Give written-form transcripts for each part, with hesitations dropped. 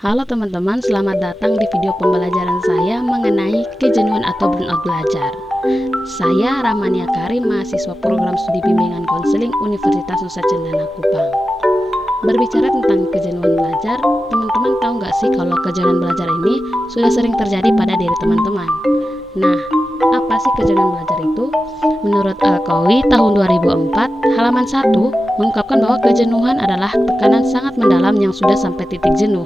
Halo teman-teman, selamat datang di video pembelajaran saya mengenai kejenuhan atau burnout belajar. Saya Rahmania Karim, mahasiswa program studi bimbingan konseling Universitas Nusa Cendana Kupang. Berbicara tentang kejenuhan belajar, teman-teman tahu nggak sih kalau kejenuhan belajar ini sudah sering terjadi pada diri teman-teman? Nah, apa sih kejenuhan belajar itu? Menurut Al-Qawi tahun 2004, halaman 1 mengungkapkan bahwa kejenuhan adalah tekanan sangat mendalam yang sudah sampai titik jenuh.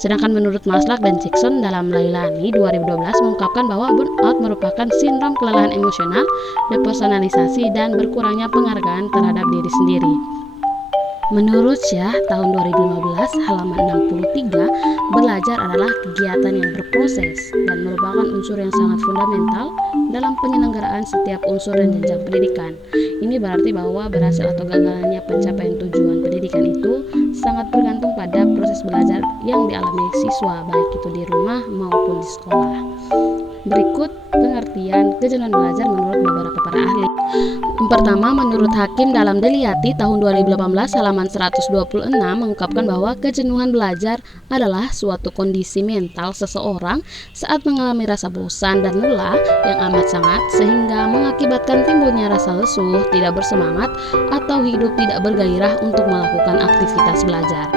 Sedangkan menurut Maslach dan Chickson dalam Lailani 2012 mengungkapkan bahwa burnout merupakan sindrom kelelahan emosional, depersonalisasi, dan berkurangnya penghargaan terhadap diri sendiri. Menurut Syah tahun 2015 halaman 63, belajar adalah kegiatan yang berproses dan merupakan unsur yang sangat fundamental dalam penyelenggaraan setiap unsur dan jenjang pendidikan. Ini berarti bahwa berhasil atau gagalnya pencapaian tujuan pendidikan itu sangat bergantung pada proses belajar yang dialami siswa, baik itu di rumah maupun di sekolah. Berikut pengertian kejenuhan belajar menurut beberapa para ahli. Yang pertama, menurut Hakim dalam Deliati tahun 2018 halaman 126 mengungkapkan bahwa kejenuhan belajar adalah suatu kondisi mental seseorang saat mengalami rasa bosan dan lelah yang amat sangat sehingga mengakibatkan timbulnya rasa lesu, tidak bersemangat, atau hidup tidak bergairah untuk melakukan aktivitas belajar.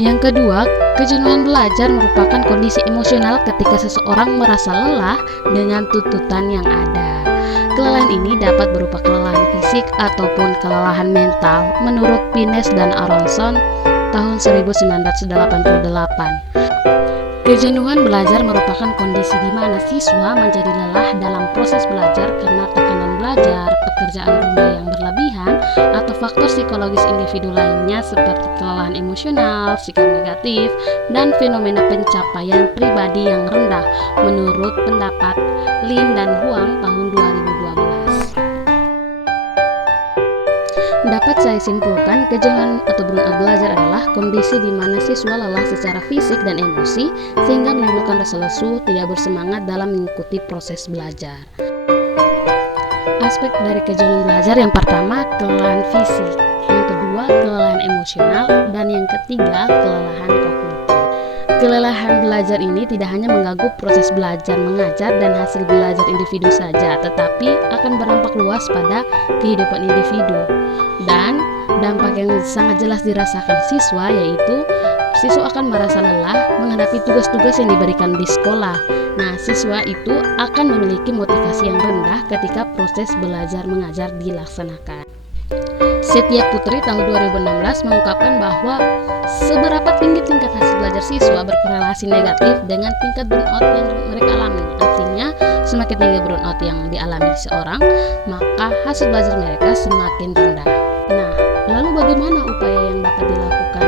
Yang kedua, kejenuhan belajar merupakan kondisi emosional ketika seseorang merasa lelah dengan tuntutan yang ada. Kelelahan ini dapat berupa kelelahan fisik ataupun kelelahan mental menurut Pines dan Aronson tahun 1988. Kejenuhan belajar merupakan kondisi di mana siswa menjadi lelah dalam proses belajar karena tekanan belajar, pekerjaan rumah yang berlebihan, atau faktor psikologis individu lainnya seperti kelelahan emosional, sikap negatif, dan fenomena pencapaian pribadi yang rendah menurut pendapat Lin dan Huang tahun 2012. Dapat saya simpulkan, kejenuhan atau burnout belajar adalah kondisi di mana siswa lelah secara fisik dan emosi sehingga menimbulkan rasa lesu, tidak bersemangat dalam mengikuti proses belajar. Aspek dari kejenuhan belajar yang pertama, kelelahan fisik, yang kedua, kelelahan emosional, dan yang ketiga, kelelahan kognitif. Kelelahan belajar ini tidak hanya mengganggu proses belajar mengajar dan hasil belajar individu saja, tetapi akan berdampak luas pada kehidupan individu. Dan dampak yang sangat jelas dirasakan siswa yaitu siswa akan merasa lelah menghadapi tugas-tugas yang diberikan di sekolah. Nah, siswa itu akan memiliki motivasi yang rendah ketika proses belajar mengajar dilaksanakan. Setia Putri tahun 2016 mengungkapkan bahwa seberapa tinggi tingkat hasil belajar siswa berkorelasi negatif dengan tingkat burnout yang mereka alami. Artinya, semakin tinggi burnout yang dialami seseorang, maka hasil belajar mereka semakin rendah. Nah, lalu bagaimana upaya yang dapat dilakukan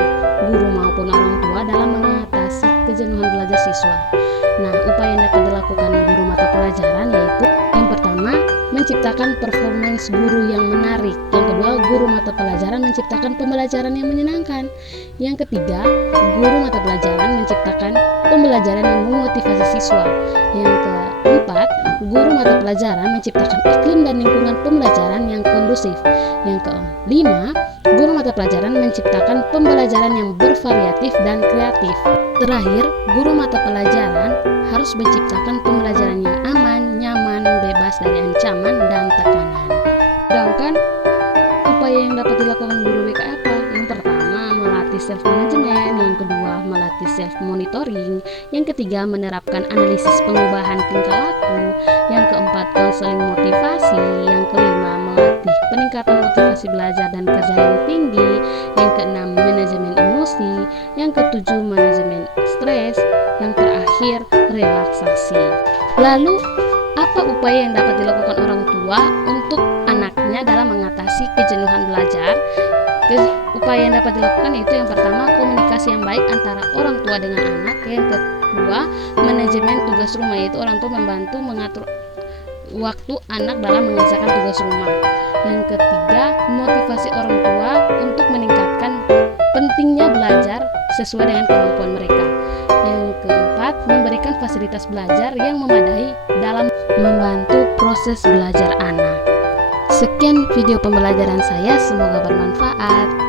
guru maupun orang tua dalam mengatasi kejenuhan belajar siswa? Nah, upaya yang dapat dilakukan guru mata pelajaran yaitu yang pertama, menciptakan performance guru yang menarik. Yang kedua, guru mata pelajaran menciptakan pembelajaran yang menyenangkan. Yang ketiga, guru mata pelajaran menciptakan pembelajaran yang memotivasi siswa. Yang keempat, guru mata pelajaran menciptakan iklim dan lingkungan pembelajaran yang kondusif. Yang kelima, guru mata pelajaran menciptakan pembelajaran yang bervariatif dan kreatif. Terakhir, guru mata pelajaran harus menciptakan pembelajaran yang aman, nyaman, bebas dari ancaman dan tekanan. Sedangkan upaya yang dapat dilakukan guru BK apa? Yang pertama, melatih self-management. Yang kedua, melatih self-monitoring. Yang ketiga, menerapkan analisis pengubahan tingkah laku. Yang keempat, konseling motivasi. Yang kelima, melatih peningkatan motivasi belajar dan kerja yang tinggi. Yang keenam, manajemen emosi. Yang ketujuh, manajemen stres. Yang terakhir, relaksasi. Lalu, apa upaya yang dapat dilakukan orang tua untuk anaknya dalam mengatasi kejenuhan belajar? Upaya yang dapat dilakukan yaitu yang pertama, komunikasi yang baik antara orang tua dengan anak. Yang kedua, manajemen tugas rumah, yaitu orang tua membantu mengatur waktu anak dalam mengerjakan tugas rumah. Yang ketiga, motivasi orang tua untuk meningkatkan pentingnya belajar sesuai dengan kemampuan mereka. Yang keempat, memberikan fasilitas belajar yang memadai dalam membantu proses belajar anak. Sekian video pembelajaran saya, semoga bermanfaat.